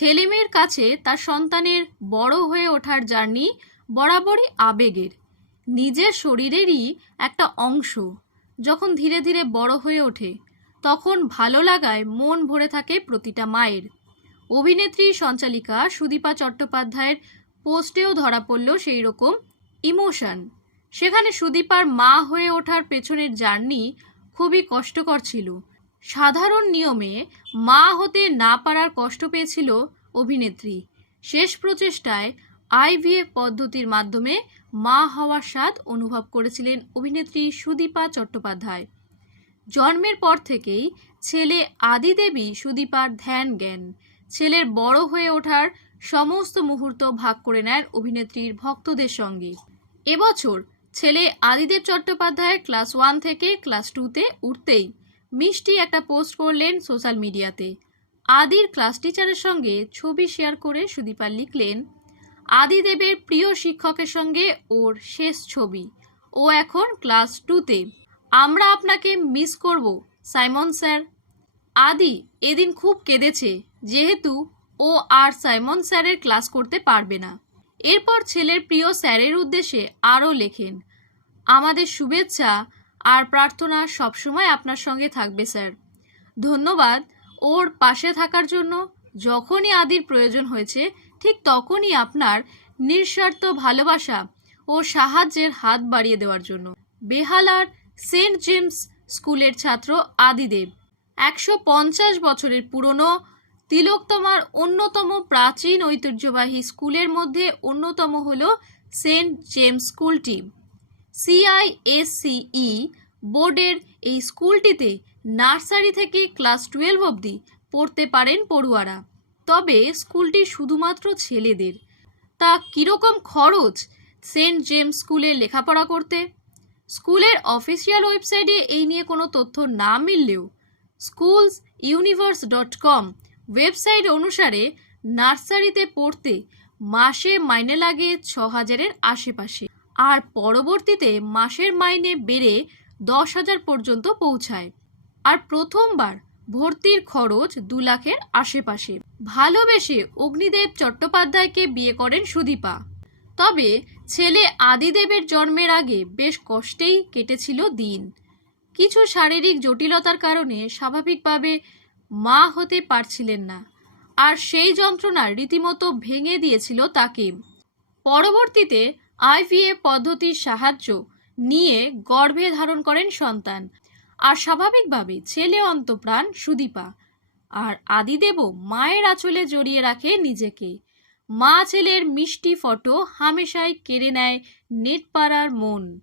ছেলেমেয়ের কাছে তার সন্তানের বড় হয়ে ওঠার জার্নি বরাবরই আবেগের, নিজের শরীরেরই একটা অংশ। যখন ধীরে ধীরে বড় হয়ে ওঠে, তখন ভালো লাগায় মন ভরে থাকে প্রতিটা মায়ের। অভিনেত্রী সঞ্চালিকা সুদীপা চট্টোপাধ্যায়ের পোস্টেও ধরা পড়ল সেই রকম ইমোশন। সেখানে সুদীপার মা হয়ে ওঠার পেছনের জার্নি খুবই কষ্টকর ছিল। সাধারণ নিয়মে মা হতে না পারার কষ্ট পেয়েছিল অভিনেত্রী। শেষ প্রচেষ্টায় আইভিএফ পদ্ধতির মাধ্যমে মা হওয়ার স্বাদ অনুভব করেছিলেন অভিনেত্রী সুদীপা চট্টোপাধ্যায়। জন্মের পর থেকেই ছেলে আদি দেবী সুদীপার ধ্যান জ্ঞান। ছেলের বড় হয়ে ওঠার সমস্ত মুহূর্ত ভাগ করে নেন অভিনেত্রীর ভক্তদের সঙ্গে। এবছর ছেলে আদিদেব চট্টোপাধ্যায় ক্লাস ওয়ান থেকে ক্লাস টুতে উঠতেই মিষ্টি একটা পোস্ট করলেন সোশ্যাল মিডিয়াতে। আদির ক্লাস টিচারের সঙ্গে ছবি শেয়ার করে সুদীপা লিখলেন, আদিদেবের প্রিয় শিক্ষকের সঙ্গে ওর শেষ ছবি। ও এখন ক্লাস টুতে। আমরা আপনাকে মিস করব, সাইমন স্যার। আদি এদিন খুব কেঁদেছে, যেহেতু ও আর সাইমন স্যারের ক্লাস করতে পারবে না। এরপর ছেলের প্রিয় স্যারের উদ্দেশ্যে আরও লেখেন, আমাদের শুভেচ্ছা আর প্রার্থনা সবসময় আপনার সঙ্গে থাকবে, স্যার। ধন্যবাদ। ওর পাশে থাকার জন্য যখনই আদির প্রয়োজন হয়েছে, ঠিক তখনই আপনার নিঃস্বার্থ ভালোবাসা ও সাহায্যের হাত বাড়িয়ে দেওয়ার জন্য। বেহালার সেন্ট জেমস স্কুলের ছাত্র আদিদেব, একশো পঞ্চাশ বছরের পুরনো তিলোত্তমার অন্যতম প্রাচীন ঐতিহ্যবাহী স্কুলের মধ্যে অন্যতম হল সেন্ট জেমস স্কুলটি। সিআইএসসিই বোর্ডের এই স্কুলটিতে নার্সারি থেকে ক্লাস টুয়েলভ অবধি পড়তে পারেন পড়ুয়ারা। তবে স্কুলটি শুধুমাত্র ছেলেদের। তা কীরকম খরচ সেন্ট জেমস স্কুলে লেখাপড়া করতে? স্কুলের অফিসিয়াল ওয়েবসাইটে এই নিয়ে কোনো তথ্য না মিললেও schools universe dot com website অনুসারে নার্সারিতে পড়তে মাসে মাইনে লাগে ছ হাজারের আশেপাশে। আর পরবর্তীতে মাসের মাইনে বেড়ে দশ হাজার পর্যন্ত পৌঁছায়। আর প্রথমবার ভর্তির খরচ দু লাখের আশেপাশে। ভালোবেসে অগ্নিদেব চট্টোপাধ্যায়কে বিয়ে করেন সুদীপা। তবে ছেলে আদিদেবের জন্মের আগে বেশ কষ্টেই কেটেছিল দিন। কিছু শারীরিক জটিলতার কারণে স্বাভাবিকভাবে মা হতে পারছিলেন না। আর সেই যন্ত্রণা রীতিমতো ভেঙে দিয়েছিল তাকে। পরবর্তীতে আইভিএফ পদ্ধতির সাহায্য নিয়ে গর্ভে ধারণ করেন সন্তান। আর স্বাভাবিকভাবে ছেলে অন্তপ্রাণ সুদীপা। আর আদিদেব মায়ের আঁচলে জড়িয়ে রাখে নিজেকে। মা ছেলের মিষ্টি ফটো হামেশাই কেড়ে নেয় নেটপাড়ার মন।